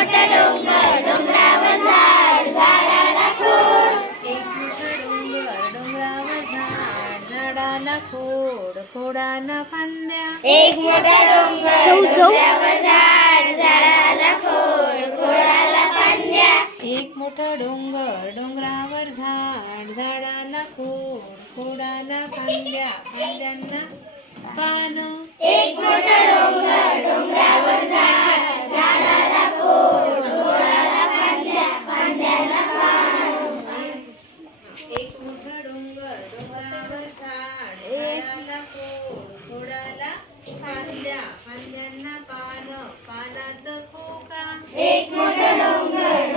मोठा डोंगर डोंगरावर झाड झाडाला खोड. एक मोठा डोंगर डोंगरावर झाड झाडाला खोड खोडाला फांद्या. एक मोठा डोंगर डोंगरावर झाड झाडाला खोड खोडाला फांद्या. एक मोठा डोंगर डोंगरावर झाड झाडाला खोड खोडाला फांद्या फांद्यांना पान. एक मोठा डोंगर डोंगरावर झाड झाडाला खोड खोडाला फांद्या फांद्याला पान. एक मोठा डोंगर डोंगरावर झाड झाडाला खोड खोडाला फांद्या फांद्यांना पान पानात खोका. एक मोठा डोंगर